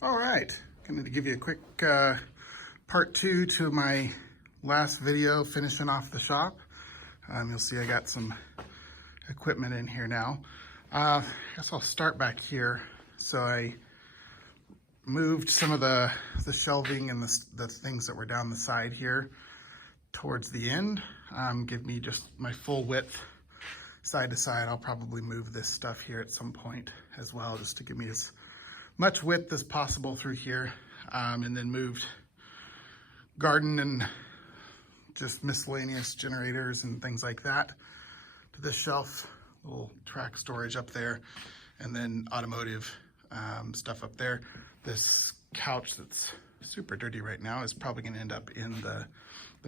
All right, going to give you a quick part two to my last video finishing off the shop. You'll see I got some equipment in here now. I guess I'll start back here. So I moved some of the shelving and the things that were down the side here towards the end. Give me just my full width side to side. I'll probably move this stuff here at some point as well, just to give me as much width as possible through here, and then moved garden and just miscellaneous generators and things like that to this shelf, little track storage up there, and then automotive stuff up there. This couch that's super dirty right now is probably going to end up in the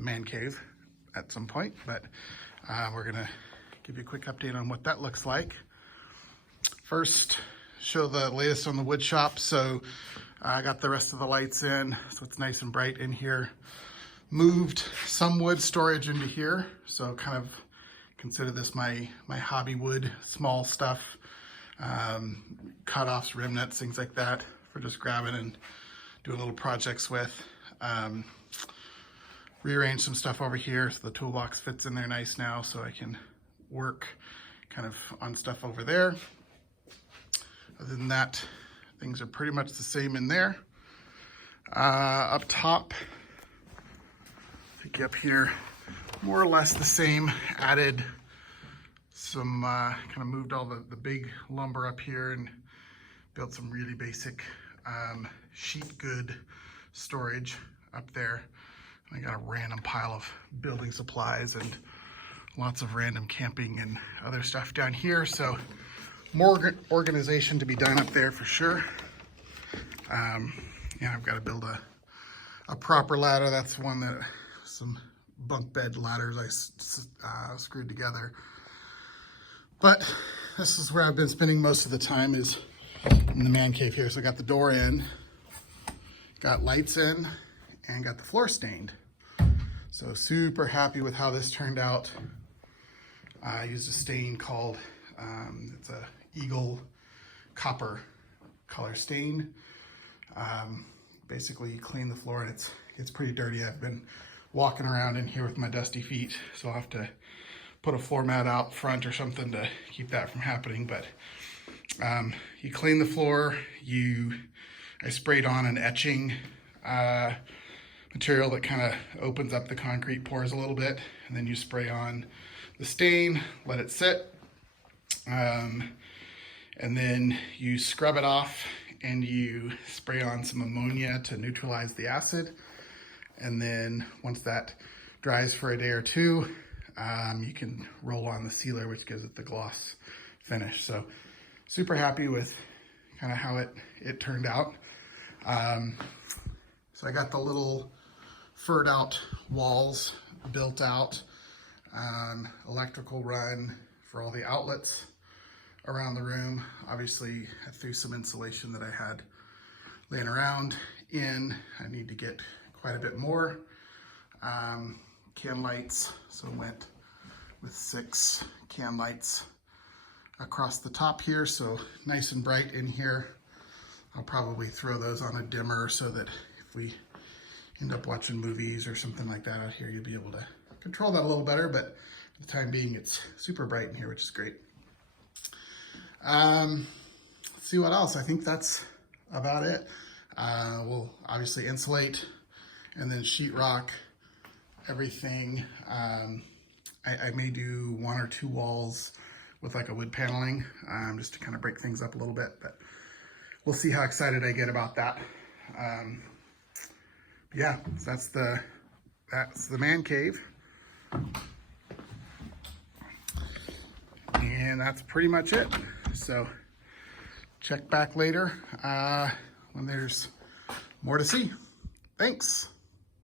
man cave at some point, but we're going to give you a quick update on what that looks like. First, show the latest on the wood shop. So I got the rest of the lights in, so it's nice and bright in here. Moved some wood storage into here, so kind of consider this my hobby wood, small stuff, cut-offs, remnants, things like that, for just grabbing and doing little projects with. Rearrange some stuff over here so the toolbox fits in there nice now, so I can work kind of on stuff over there. Other than that, things are pretty much the same in there. Up top, take you up here, more or less the same. Added some, kind of moved all the big lumber up here and built some really basic sheet good storage up there. And I got a random pile of building supplies and lots of random camping and other stuff down here. So more organization to be done up there for sure. Yeah, I've got to build a proper ladder. That's one that some bunk bed ladders I screwed together. But this is where I've been spending most of the time, is in the man cave here. So I got the door in, got lights in, and got the floor stained. So super happy with how this turned out. I used a stain called, it's a Eagle copper color stain. Basically you clean the floor and it's pretty dirty. I've been walking around in here with my dusty feet, so I'll have to put a floor mat out front or something to keep that from happening. But you clean the floor, I sprayed on an etching material that kind of opens up the concrete pores a little bit, and then you spray on the stain, let it sit, and then you scrub it off and you spray on some ammonia to neutralize the acid. And then once that dries for a day or two, you can roll on the sealer, which gives it the gloss finish. So super happy with kind of how it turned out. So I got the little furred out walls built out, electrical run for all the outlets around the room. Obviously I threw some insulation that I had laying around in. I need to get quite a bit more. Can lights, so went with 6 can lights across the top here, so nice and bright in here. I'll probably throw those on a dimmer so that if we end up watching movies or something like that out here, you'll be able to control that a little better. But for the time being, it's super bright in here, which is great. Let's see what else. I think that's about it. We'll obviously insulate and then sheetrock everything. I may do 1 or 2 walls with like a wood paneling, just to kind of break things up a little bit, but we'll see how excited I get about that. Yeah, so that's the man cave. And that's pretty much it. So check back later when there's more to see. Thanks.